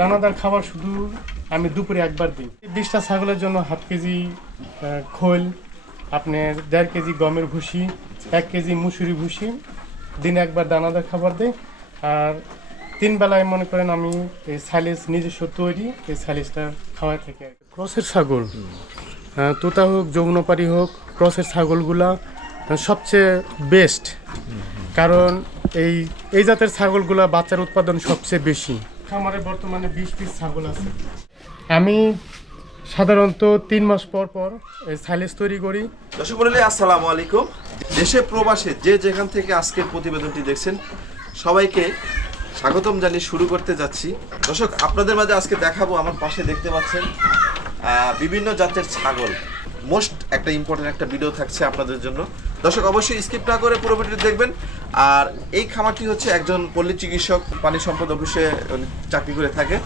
দানাদার খাবার শুধু আমি দুপুরে একবার দিই। বিশটা ছাগলের জন্য হাফ কেজি খোল, আপনার দেড় কেজি গমের ভুসি, এক কেজি মুসুরি ভুসি, দিনে একবার দানাদার খাবার দিই। আর তিন বেলায় মনে করেন আমি এই সাইলেজ নিজস্ব তৈরি, এই সাইলেজটা খাওয়া থেকে ক্রসের ছাগল তোতা হোক, যৌনপাড়ি হোক, ক্রসের ছাগলগুলা সবচেয়ে বেস্ট কারণ এই এই জাতের ছাগলগুলা বাচ্চার উৎপাদন সবচেয়ে বেশি। খামারে বর্তমানে বিশ পিস ছাগল আছে। আমি সাধারণত তিন মাস পর পর সাইলেজ তৈরি করি। দর্শক মন্ডলী, আসসালামু আলাইকুম। দেশে প্রবাসে যে যেখান থেকে আজকের প্রতিবেদনটি দেখছেন, সবাইকে স্বাগতম জানিয়ে শুরু করতে যাচ্ছি। দর্শক, আপনাদের মাঝে আজকে দেখাবো, আমার পাশে দেখতে পাচ্ছেন বিভিন্ন জাতের ছাগল। মোস্ট একটা ইম্পর্টেন্ট একটা ভিডিও থাকছে আপনাদের জন্য। দর্শক, অবশ্যই স্কিপ না করে পুরো ভিডিও দেখবেন। আর এই খামারটি হচ্ছে একজন পল্লী চিকিৎসক, পানি সম্পদ অফিসে চাকরি করে থাকে।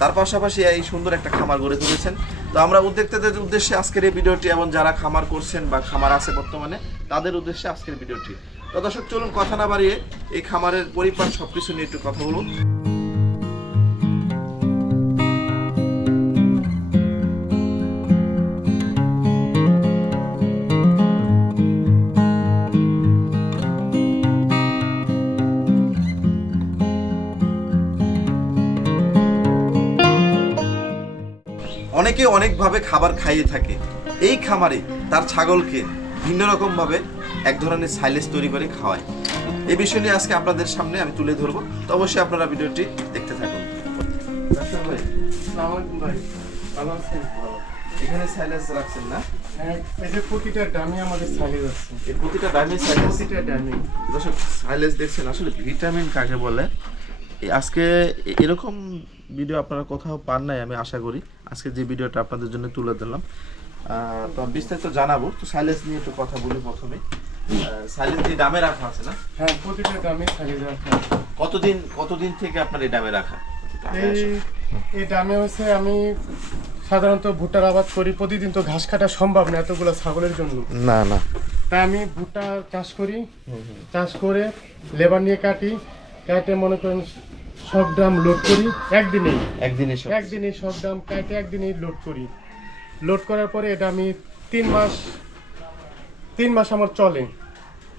তার পাশাপাশি এই সুন্দর একটা খামার গড়ে তুলেছেন। তো আমরা উদ্যোক্তাদের উদ্দেশ্যে আজকের এই ভিডিওটি এবং যারা খামার করছেন বা খামার আছে বর্তমানে, তাদের উদ্দেশ্যে আজকের ভিডিওটি তো দর্শক, চলুন কথা না বাড়িয়ে এই খামারের পরিপাট সবকিছু নিয়ে একটু কথা বলুন। অনেকে অনেকভাবে খাবার খাইয়ে থাকে। এই খামারে তার ছাগলকে ভিন্ন রকমভাবে এক ধরনের সাইলেজ তৈরি করে খাওয়ায়। এই বিষয় নিয়ে আজকে আপনাদের সামনে আমি তুলে ধরবো। তো অবশ্যই আপনারা ভিডিওটি দেখতে থাকুন। এখানে সাইলেজ রাখছেন না? হ্যাঁ, এই যে প্রতিটা ডামি আমাদের সাইলেজ আছে। এই প্রতিটা ডাইমে সাইলেজ প্রতিটা ডামি। দর্শক সাইলেজ দেখছেন আসলে ভিটামিন কাকে বলে? এই আজকে এরকম ভিডিও আপনারা কোথাও পান নাই আমি আশা করি। আজকে যে ভিডিওটা আপনাদের জন্য তুলে দিলাম তো বিস্তারিত জানাব। তো সাইলেন্স নিয়ে একটু কথা বলি প্রথমে। সাইলেন্স দিয়ে দামে রাখা আছে না? হ্যাঁ প্রতিটা দামে সাইলেজ আছে। কতদিন কতদিন থেকে আপনার এই দামে রাখা? এই এই ডামে হচ্ছে আমি সাধারণত ভুট্টার আবাদ করি প্রতিদিন তো ঘাস কাটা সম্ভব না এতগুলো ছাগলের জন্য। না না। তাই আমি ভুট্টা চাষ করি। চাষ করে লেবার নিয়ে কাটি কাটে মনে করেন সব ড্রাম লোড করি একদিনেই। একদিনে সব। একদিনই সব ড্রাম কাটে একদিনই লোড করি। লোড করার পরে এটা আমি তিন মাস তিন মাস আমার চলে।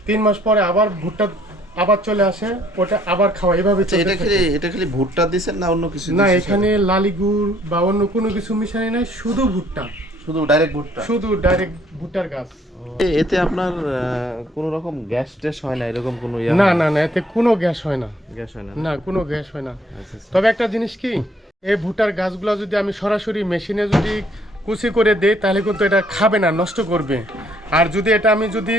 তিন মাস পরে আবার ভুট্টা আবার চলে আসে ওটা আবার খাওয়া এভাবে আচ্ছা, এটা খালি এটা খালি ভুট্টা দিছেন না অন্য কিছু না এখানে লালি গুড় বা অন্য কোনো কিছু মিশাই নাই শুধু ভুট্টা। শুধু ডাইরেক্ট ভুট্টা? শুধু ডাইরেক্ট ভুট্টার গাছ। এতে আপনার কোন রকম গ্যাস ট্যাস হয় না? এরকম কোনো না না? না এতে কোনো গ্যাস হয় না। গ্যাস হয় না না? কোনো গ্যাস হয় না। আচ্ছা, আচ্ছা। তবে একটা জিনিস কি এই ভুট্টার গাছগুলো যদি আমি সরাসরি মেশিনে যদি কুচি করে দেই তাহলে কিন্তু এটা খাবে না নষ্ট করবে। আর যদি এটা আমি যদি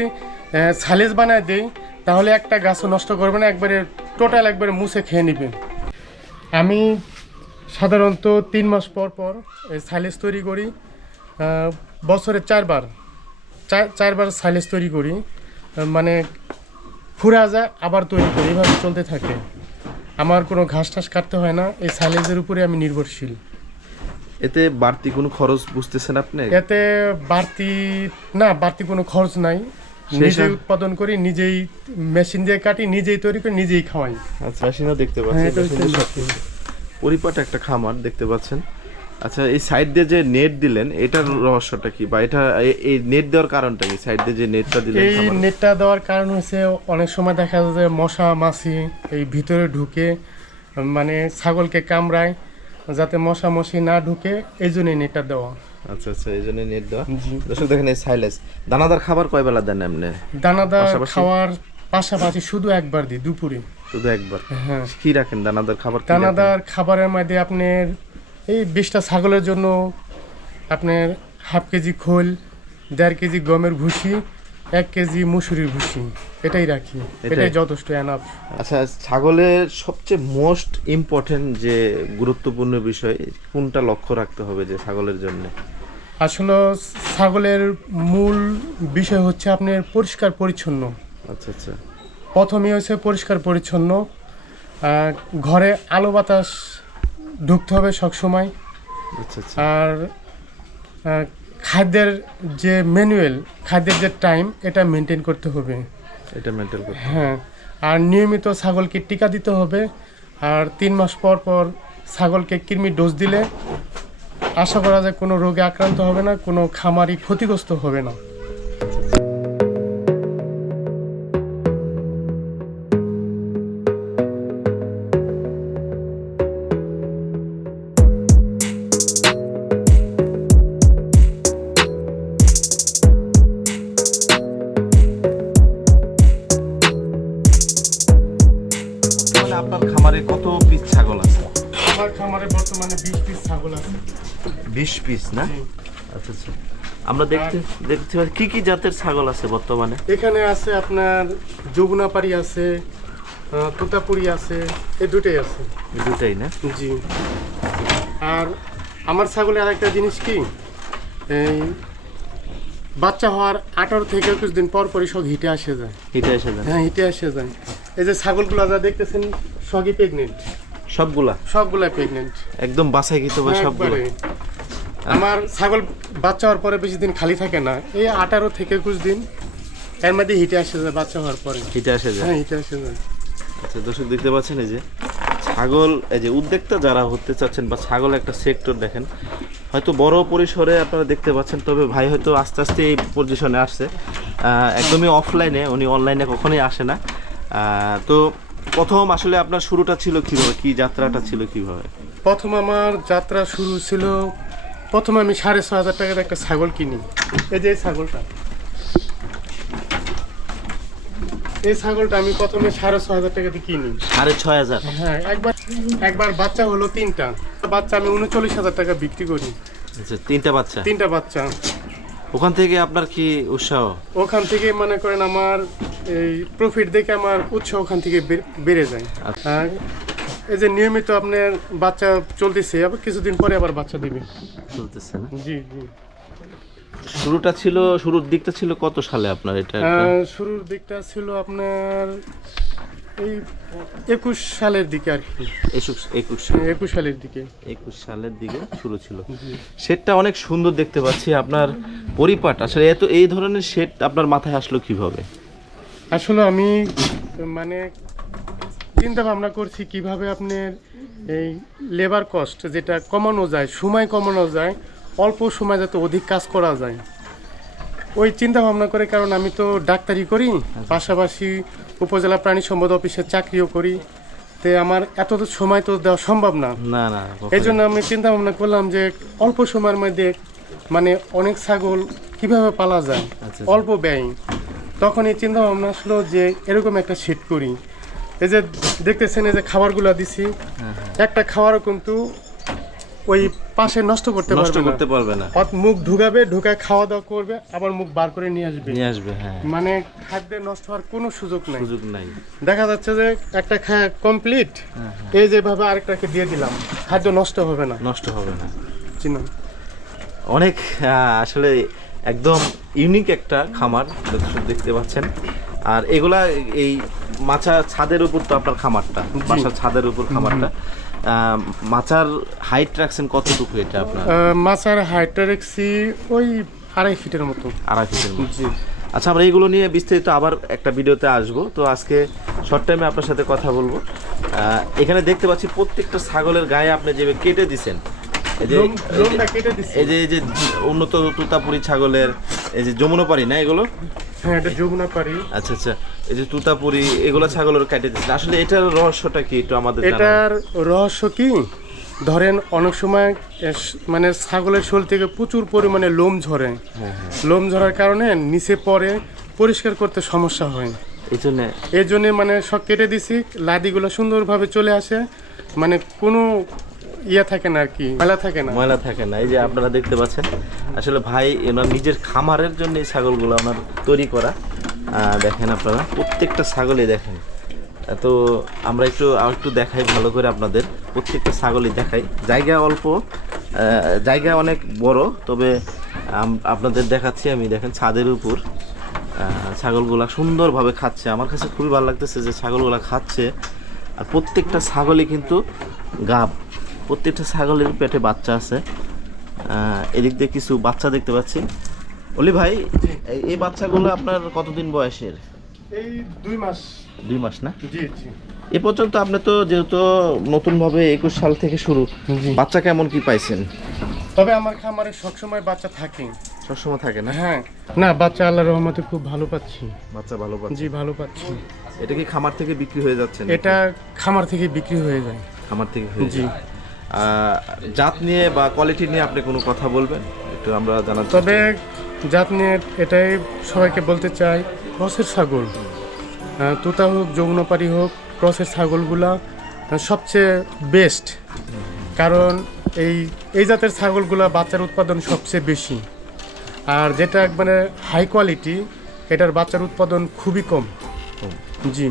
সালেজ বানায় দেই তাহলে একটা গাছও নষ্ট করবে না একবারে টোটাল একবারে মুছে খেয়ে নেবে। আমি সাধারণত তিন মাস পর পর এই সাইলেজ তৈরি করি বছরে চারবার। চার চারবার সাইলেজ তৈরি করি মানে ফুরা যায় আবার তৈরি করি এভাবে চলতে থাকে। আমার কোনো ঘাস টাস কাটতে হয় না এই সাইলেজের উপরে আমি নির্ভরশীল। এতে বাড়তি কোনো খরচ বুঝতেছেন আপনি? এতে বাড়তি না বাড়তি কোনো খরচ নাই। নিজেই উৎপাদন করি নিজেই মেশিন দিয়ে কাটি নিজেই তৈরি করি নিজেই খাওয়াই। আচ্ছা মেশিনও দেখতে হ্যাঁ পাচ্ছেন সব- পরিপাট একটা খামার দেখতে পাচ্ছেন। আচ্ছা এই সাইড দিয়ে যে নেট দিলেন এটার রহস্যটা কি? বা এটা এই নেট দেওয়ার কারণটা কি? সাইড দিয়ে যে নেটটা দিলেন এই নেটটা দেওয়ার কারণ হচ্ছে অনেক সময় দেখা যায় যে মশা মাছি এই ভিতরে ঢুকে মানে ছাগলকে কামড়ায় যাতে মশা মশি না ঢুকে এই জন্যই নেটটা দেওয়া। আচ্ছা আচ্ছা এই জন্য নেট দেওয়া। জি। দর্শক দেখেন এই সাইলেস দানাদার খাবার কয় বেলা দেন এমনি? দানাদার? খাওয়ার পাশাপাশি শুধু একবার দিই দুপুরে। শুধু একবার? হ্যাঁ। কি রাখেন দানাদার খাবার দানাদার খাবারের মধ্যে আপনার এই বিশটা ছাগলের জন্য আপনার হাফ কেজি খোল দেড় কেজি গমের ভুসি এক কেজি মুসুরির ভুসি এটাই রাখি। এটাই? যথেষ্ট এনাফ আচ্ছা ছাগলের সবচেয়ে মোস্ট ইম্পর্টেন্ট যে গুরুত্বপূর্ণ বিষয় কোনটা লক্ষ্য রাখতে হবে যে ছাগলের জন্য? আসলে ছাগলের মূল বিষয় হচ্ছে আপনার পরিষ্কার পরিচ্ছন্ন। আচ্ছা আচ্ছা। প্রথমেই হচ্ছে পরিষ্কার পরিচ্ছন্ন। ঘরে আলো বাতাস ঢুকতে হবে সবসময়। আচ্ছা আচ্ছা। আর খাদ্যের যে ম্যানুয়াল খাদ্যের যে টাইম এটা মেনটেন করতে হবে। এটা মেন্টাল করতে হ্যাঁ আর নিয়মিত ছাগলকে টিকা দিতে হবে। আর তিন মাস পর পর ছাগলকে কৃমি ডোজ দিলে আশা করা যায় কোনো রোগে আক্রান্ত হবে না কোনো খামারি ক্ষতিগ্রস্ত হবে না। বিশ পিস না? আচ্ছা আচ্ছা। আমরা দেখতে দেখতে পাচ্ছি। কি কি জাতের ছাগল আছে বর্তমানে? এখানে আছে আপনার যমুনাপাড়ি আছে তোতাপুরি আছে এই দুটোই আছে। দুটাই না? জি। আর আমার ছাগলের আরেকটা জিনিস কি? এই বাচ্চা হওয়ার আঠারো থেকে একুশ দিন পর পরই সব হিটে আসে যায়। এটা আসে যায়। হ্যাঁ হিটে আসে যায়। এই যে ছাগলগুলো যা দেখতেছেন সবই প্রেগনেন্ট সবগুলা? সবগুলাই প্রেগনেন্ট একদম বাছাইকৃত বা সবগুলো? একবারে। আমার ছাগল বাচ্চা হওয়ার পরে বেশি দিন খালি থাকে না। এই আঠারো থেকে একুশ দিন এর মধ্যে হিটে আসে যায় বাচ্চা হওয়ার পরে। এটা আসে যায়? হ্যাঁ হিটে আসে যায়। আচ্ছা দর্শক দেখতে পাচ্ছেন এই যে ছাগল এই যে উদ্যোক্তা যারা হতে চাচ্ছেন বা ছাগল একটা সেক্টর দেখেন হয়তো বড় পরিসরে আপনারা দেখতে পাচ্ছেন তবে ভাই হয়তো আস্তে আস্তে এই পজিশনে আসছে। একদমই অফলাইনে উনি অনলাইনে কখনোই আসে না। তো প্রথম আসলে আপনার শুরুটা ছিল কীভাবে? কি যাত্রাটা ছিল কীভাবে? প্রথম আমার যাত্রা শুরু ছিল প্রথমে আমি সাড়ে ছ হাজার টাকার একটা ছাগল কিনি। এই যে এই ছাগলটা। এই ছাগলটা আমি প্রথমে সাড়ে ছ হাজার টাকা দিয়ে কিনি। সাড়ে ছয় হাজার? হ্যাঁ একবার একবার বাচ্চা হলো তিনটা। বাচ্চা আমি উনচল্লিশ হাজার টাকা বিক্রি করি। আচ্ছা তিনটা বাচ্চা? তিনটা বাচ্চা। ওখান থেকে আপনার কি উৎসাহ? ওখান থেকে মনে করেন আমার এই প্রফিট দেখে আমার উৎসাহ ওখান থেকে বেড়ে যায়। আচ্ছা। এই যে নিয়মিত আপনার বাচ্চা চলতেছে আবার কিছুদিন পরে আবার বাচ্চা দিবে। চলতেছে না? জি জি। শুরুটা ছিল শুরুর দিকটা ছিল কত সালে আপনার এটা শুরুর দিকটা ছিল আপনার এই একুশ সালের দিকে আর কি। একুশ একুশ সালের দিকে। একুশ সালের দিকে শুরু ছিল। শেডটা অনেক সুন্দর দেখতে পাচ্ছি আপনার পরিপাট। আসলে এত এই ধরনের শেড আপনার মাথায় আসলো কীভাবে? আসলে আমি মানে চিন্তা ভাবনা করছি কীভাবে আপনার এই লেবার কস্ট যেটা কমানো যায় সময় কমানো যায় অল্প সময় যাতে অধিক কাজ করা যায়। ওই চিন্তা ভাবনা করে কারণ আমি তো ডাক্তারি করি পাশাপাশি উপজেলা প্রাণী সম্পদ অফিসে চাকরিও করি। তে আমার এত তো সময় তো দেওয়া সম্ভব না। না না এই জন্য আমি চিন্তা ভাবনা করলাম যে অল্প সময়ের মধ্যে মানে অনেক ছাগল কীভাবে পালা যায় আচ্ছা। অল্প ব্যয়। তখন এই চিন্তা ভাবনা আসলো যে এরকম একটা সেট করি। এই যে দেখতেছেন এই যে খাবারগুলো দিছি। হ্যাঁ, একটা খাবারও কিন্তু ওই পাশে নষ্ট করতে নষ্ট পারবে করতে পারবে না। অত মুখ ঢুকাবে ঢুকায় খাওয়া দাওয়া করবে আবার মুখ বার করে নিয়ে আসবে। নিয়ে আসবে হ্যাঁ। মানে খাদ্যে নষ্ট হওয়ার কোনো সুযোগ নাই। সুযোগ নাই। দেখা যাচ্ছে যে একটা খাওয়া কমপ্লিট হ্যাঁ, এই যেভাবে আরেকটাকে দিয়ে দিলাম খাদ্য নষ্ট হবে না। নষ্ট হবে না। জি না অনেক আসলে একদম ইউনিক একটা খামার দেখতে পাচ্ছেন। আর এগুলা এই মাছা ছাদের উপর তো আপনার খামারটা বাসার ছাদের উপর খামারটা। মাচার হাইট রাখছেন কতটুকু এটা আপনার? মাছার মাছের হাইটটা রাখছি ওই আড়াই ফিটের মতো। আড়াই ফিটের মতো। জি। আচ্ছা আমরা এইগুলো নিয়ে বিস্তারিত আবার একটা ভিডিওতে আসব। তো আজকে শর্ট টাইমে আপনার সাথে কথা বলব। এখানে দেখতে পাচ্ছি প্রত্যেকটা ছাগলের গায়ে আপনি যেভাবে কেটে দিছেন। এই যে এই যে এই যে উন্নত তুতাপুরি ছাগলের এই যে যমুনাপাড়ি না এগুলো? হ্যাঁ এটা যমুনা পারি আচ্ছা আচ্ছা। এই যে তুতাপুরি এগুলো ছাগলের কেটে দিচ্ছেন আসলে এটার রহস্যটা কি একটু আমাদের এটার রহস্য কি? ধরেন অনেক সময় মানে ছাগলের শোল থেকে প্রচুর পরিমাণে লোম ঝরে। হ্যাঁ হ্যাঁ। লোম ঝরার কারণে নিচে পরে পরিষ্কার করতে সমস্যা হয়। এই জন্য? এই জন্য মানে সব কেটে দিছি। লাদিগুলো সুন্দরভাবে চলে আসে। মানে কোনো ইয়ে থাকে না আর কি ময়লা থাকে না। ময়লা থাকে না। এই যে আপনারা দেখতে পাচ্ছেন, আসলে ভাই এনার নিজের খামারের জন্য এই ছাগলগুলো ওনার তৈরি করা। দেখেন আপনারা, প্রত্যেকটা ছাগলই দেখেন। তো আমরা একটু, আর একটু দেখাই ভালো করে আপনাদের। প্রত্যেকটা ছাগলই দেখাই। জায়গা অল্প জায়গা অনেক বড়, তবে আপনাদের দেখাচ্ছি আমি, দেখেন ছাদের উপর। ছাগলগুলা সুন্দরভাবে খাচ্ছে। আমার কাছে খুবই ভালো লাগতেছে যে ছাগলগুলা খাচ্ছে। আর প্রত্যেকটা ছাগলই কিন্তু গাব। প্রত্যেকটা ছাগলের পেটে বাচ্চা আছে। এদিক দিয়ে কিছু বাচ্চা দেখতে পাচ্ছি। অলি ভাই এই- বাচ্চাগুলো আপনার কতদিন বয়সের? এই দুই মাস। দুই মাস না? জি জি। এ পর্যন্ত আপনি তো যেহেতু নতুনভাবে একুশ সাল থেকে শুরু বাচ্চা কেমন কি পাইছেন? তবে আমার খামারে সবসময় বাচ্চা থাকে। সবসময় থাকে না? হ্যাঁ। না বাচ্চা আল্লাহ রহমতে খুব ভালো পাচ্ছি। বাচ্চা ভালো পাচ্ছে জি ভালো পাচ্ছি। এটা কি খামার থেকে বিক্রি হয়ে যাচ্ছে এটা খামার থেকে বিক্রি হয়ে যায়। খামার থেকে জি। জাত নিয়ে বা কোয়ালিটি নিয়ে আপনি কোনো কথা বলবেন? একটু আমরা জানাতে তবে জাত নিয়ে এটাই সবাইকে বলতে চাই ক্রসের ছাগল তোতা হোক যৌনপারি হোক ক্রসের ছাগলগুলা সবচেয়ে বেস্ট কারণ এই এই জাতের ছাগলগুলা বাচ্চার উৎপাদন সবচেয়ে বেশি। আর যেটা একবারে হাই কোয়ালিটি এটার বাচ্চার উৎপাদন খুবই কম। জি।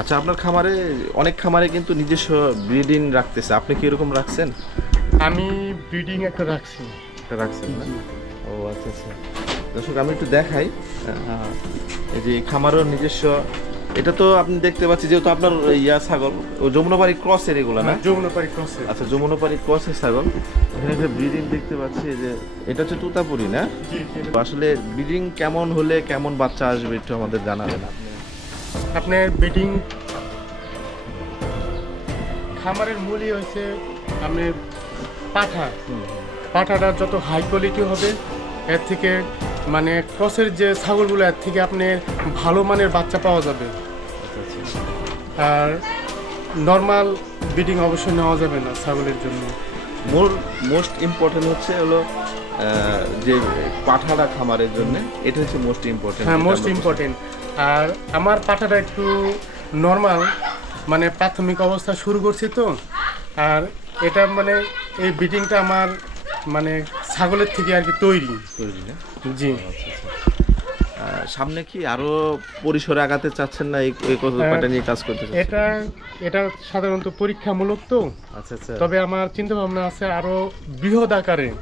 আচ্ছা আপনার খামারে অনেক খামারে কিন্তু নিজস্ব ব্রিডিং রাখতেছে। আপনি কি এরকম রাখছেন? আমি ব্রিডিং একটা রাখছি। এটা রাখছেন না? ও আচ্ছা আচ্ছা। দর্শক আমি একটু দেখাই। এই যে খামারও নিজস্ব। এটা তো আপনি দেখতে পাচ্ছি যেহেতু আপনার ইয়া ছাগল ও যমুনাপাড়ি ক্রসের এগুলো না? যৌনপারি ক্রসের আচ্ছা যমুনাপাড়ি ক্রসের ছাগল। এখানে একটা ব্রিডিং দেখতে পাচ্ছি এই যে এটা হচ্ছে তুতাপুরি না। আসলে ব্রিডিং কেমন হলে কেমন বাচ্চা আসবে একটু আমাদের জানাবেন আপনি। আপনার ব্রিডিং খামারের মূলই হচ্ছে আপনার পাঠা। পাঠাটা যত হাই কোয়ালিটি হবে এর থেকে মানে ক্রসের যে ছাগলগুলো এর থেকে আপনি ভালো মানের বাচ্চা পাওয়া যাবে। আর নর্মাল ব্রিডিং অবশ্যই নেওয়া যাবে না ছাগলের জন্য। মোর মোস্ট ইম্পর্টেন্ট হচ্ছে হলো যে পাঠাটা খামারের জন্য এটা হচ্ছে মোস্ট ইম্পর্টেন্ট হ্যাঁ মোস্ট ইম্পর্টেন্ট আর আমার পাঠাটা একটু নর্মাল মানে প্রাথমিক অবস্থা শুরু করছি তো। আর এটা মানে এই ব্রিডিংটা আমার মানে ছাগলের থেকে আর কি তৈরি। তৈরি না? জি। আহ, সামনে কি আরও পরিসরে আগাতে চাচ্ছেন না এই এই কটা নিয়ে কাজ করতে এটা এটা সাধারণত পরীক্ষামূলক তো। আচ্ছা আচ্ছা। তবে আমার চিন্তা ভাবনা আছে আরও বৃহৎ আকারে।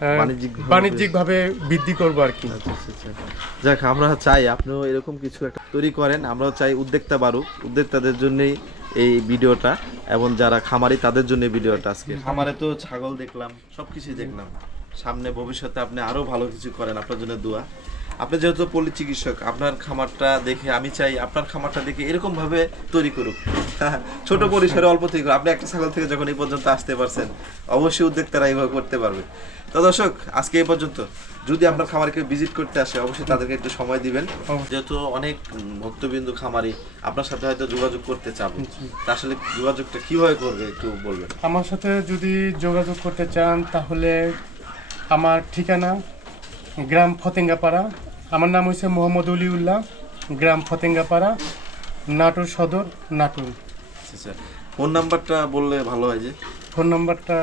বাণিজ্যিকভাবে- বাণিজ্যিকভাবে বৃদ্ধি করব আর কি। আচ্ছা, আচ্ছা, আচ্ছা। যাক আমরা চাই আপনিও এরকম কিছু একটা তৈরি করেন আমরাও চাই উদ্যোক্তা বাড়ুক উদ্যোক্তাদের জন্যই এই ভিডিওটা এবং যারা খামারি তাদের জন্য ভিডিওটা আজকে। খামারে তো ছাগল দেখলাম সবকিছু দেখলাম। সামনে ভবিষ্যতে আপনি আরও ভালো কিছু করেন আপনার জন্য দোয়া। আপনি যেহেতু পল্লী চিকিৎসক আপনার খামারটা দেখে আমি চাই আপনার খামারটা দেখে এরকম ভাবে তৈরি করুক। ছোট পরিসরে অল্প থেকে করুক। আপনি একটা ছাগল থেকে যখন এই পর্যন্ত আসতে পারছেন অবশ্যই উদ্যোক্তারা এইভাবে করতে পারবে। তো দর্শক আজকে এই পর্যন্ত। যদি আপনার খামারে কেউ ভিজিট করতে আসে অবশ্যই তাদেরকে একটু সময় দিবেন। যেহেতু অনেক ভক্তবিন্দু খামারি আপনার সাথে হয়তো যোগাযোগ করতে চাবে। তা আসলে যোগাযোগটা কীভাবে করবে একটু বলবেন? আমার সাথে যদি যোগাযোগ করতে চান তাহলে আমার ঠিকানা গ্রাম ফতেঙ্গাপাড়া আমার নাম হচ্ছে মোহাম্মদ উলিউল্লাহ গ্রাম ফতেঙ্গাপাড়া নাটোর সদর নাটোর। আচ্ছা আচ্ছা। ফোন নাম্বারটা বললে ভালো হয় যে? ফোন নাম্বারটা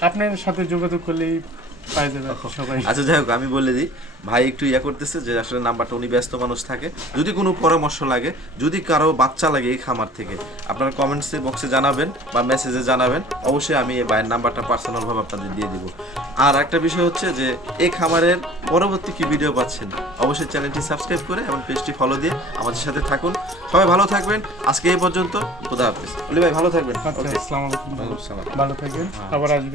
আপনার সাথে যোগাযোগ করলেই আচ্ছা যাই হোক আমি বলে দিই ভাই একটু ইয়া করতেছে যে আসলে নাম্বারটা উনি ব্যস্ত মানুষ থাকে। যদি কোনো পরামর্শ লাগে যদি কারও বাচ্চা লাগে এই খামার থেকে আপনারা কমেন্টসে বক্সে জানাবেন বা মেসেজে জানাবেন। অবশ্যই আমি এই ভাইয়ের নাম্বারটা পার্সোনালভাবে আপনাদের দিয়ে দিব। আর একটা বিষয় হচ্ছে যে এই খামারের পরবর্তী কি ভিডিও পাচ্ছেন অবশ্যই চ্যানেলটি সাবস্ক্রাইব করে এবং পেজটি ফলো দিয়ে আমাদের সাথে থাকুন। সবাই ভালো থাকবেন। আজকে এই পর্যন্ত খোদা হাফেজ। ভাই ভালো থাকবেন। আচ্ছা ভালো থাকবেন আবার আসবে।